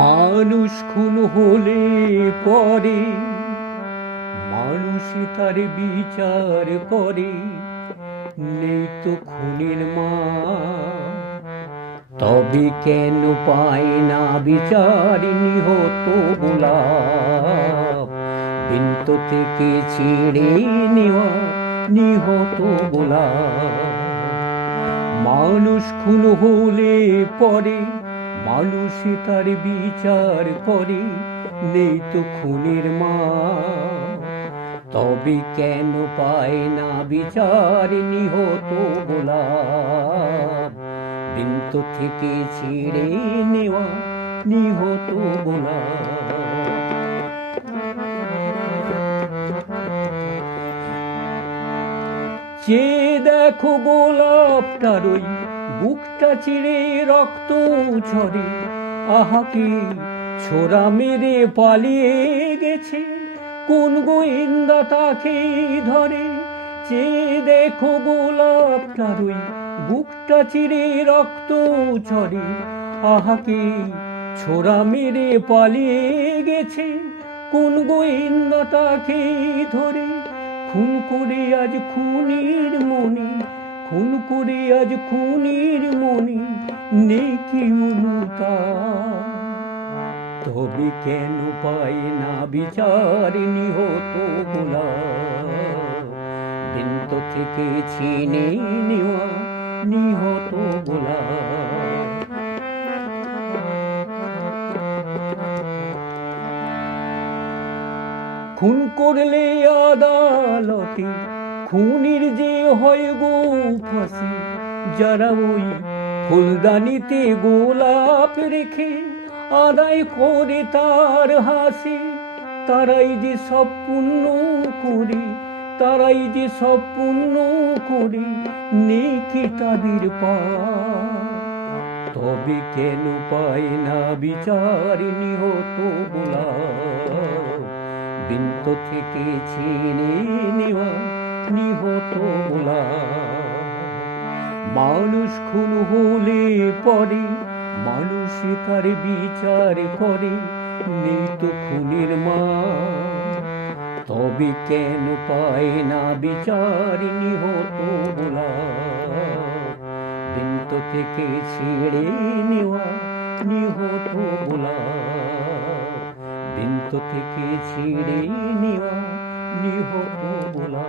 মানুষ খুন হলে পরে মানুষই তার বিচার করে, নেই তো খুনের মা। তবে কেন পায় না বিচার নিহত গোলাপ, বিন্ত থেকে ছিঁড়ে নেওয়া নিহত গোলাপ। মানুষ খুন হলে পরে মানুষই তার বিচার করে, নেই তো খুনের মা। তবে কেন পায় না বিচার নিহত গোলাপ, বিন্ত থেকে ছিঁড়ে নেওয়া নিহত গোলাপ। চেয়ে দেখো গোলাপটার ওই বুকটা চিরে রক্ত ঝরে, আহাকে ছোড়া মেরে পালিয়ে গেছে, কোন গোয়েন্দা তাকে ধরে। চেয়ে দেখো গোলাপটার ওই বুকটা চিরে রক্ত ঝরে, আহাকে ছোড়া মেরে পালিয়ে গেছে, কোন গোয়েন্দা তাকে ধরে। খুন করে আজ খুনির মনে, খুন করে আজ খুনির মনে নেই কি অনুতাপ। তবে কেন পায় না বিচার নিহত গোলাপ, বিন্ত থেকে ছিনে নেওয়া নিহত গোলাপ। খুন করলে আদালতে খুনির যে হয় গো ফাঁসি, যারা ওই ফুলদানিতে গোলাপ রেখে আদায় করে তার হাসি, তারাই যে সব পুণ্য করে, তারাই যে সব পুণ্য করে, নেই কি তাদের পাপ। তবে কেন পায় না বিচার নিহত গোলাপ, বিন্ত থেকে ছিনে নেওয়া নিহত গোলাপ। মানুষ খুন হলে পরে মানুষই তার বিচার করে, নেই তো খুনের মা। তবে কেন পায় না বিচার নিহত গোলাপ, বিন্ত থেকে ছিঁড়ে নেওয়া নিহত গোলাপ, বিন্ত থেকে ছিঁড়ে নেওয়া নিহত গোলাপ।